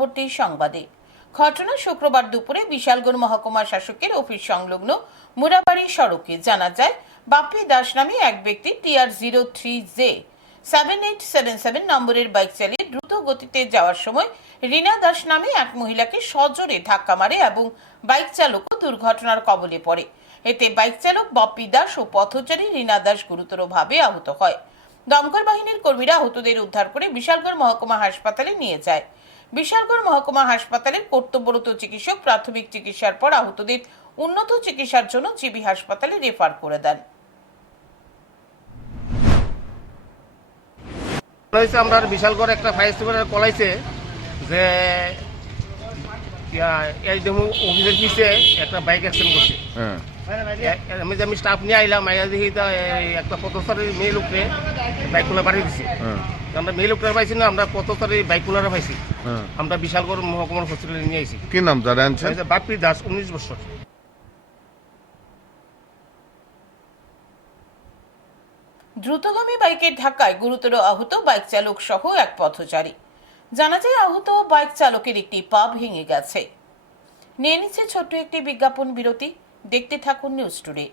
পরবর্তী সংবাদে। ঘটনা শুক্রবার দুপুরে বিশালগড় মহকুমা শাসকের অফিস সংলগ্ন মুরাবাড়ি সড়কে জানা যায় বাপ্পি দাস নামে এক ব্যক্তি TR03J7877 নম্বরের বাইক চালিয়ে দ্রুত গতিতে যাওয়ার সময় রীনা দাস নামে এক মহিলাকে সজোরে ধাক্কা মারে এবং বাইক চালকও দুর্ঘটনার কবলে পড়ে। এতে বাইক চালক বাপ্পি দাস ও পথচারী রীনা দাস গুরুতরভাবে আহত হয়। দমকল বাহিনীর কর্মীরা আহতদের উদ্ধার করে বিশালগড় মহকুমা হাসপাতালে নিয়ে যায়। বিশালগড় মহকুমা হাসপাতালের কর্তব্যরত চিকিৎসক প্রাথমিক চিকিৎসার পর আহতদের উন্নত চিকিৎসার জন্য জিবি হাসপাতালে রেফার করে দেন। আমরা বিশালগড় একটা ফায়ার স্টেশনের কলাইছে যে অফিসের পিছিয়ে একটা বাইক অ্যাক্সিডেন্ট করছে। আমি স্টাফ নিয়ে আইলাম, আইয়া দেখি একটা পথচারী মেয়ে লোককে বাইক কুলার পাঠিয়ে দিচ্ছে। আমরা মেয়ে লোকটার পাইছি না, আমরা পথচারী বাইক কুলার পাইছি। আমরা বিশালগড় মহকুমার হসপিটালে নিয়ে আইছি। কি নাম জানেন? বাপ্পি দাস, 19 বছর। দ্রুতগামী বাইকের ধাক্কায় গুরুতর আহত বাইক চালক সহ এক পথচারী। জানা যায় আহত বাইক চালকের একটি পা ভেঙে গেছে। নিয়ে নিচ্ছে ছোট্ট একটি বিজ্ঞাপন বিরতি। দেখতে থাকুন নিউজ টুডে।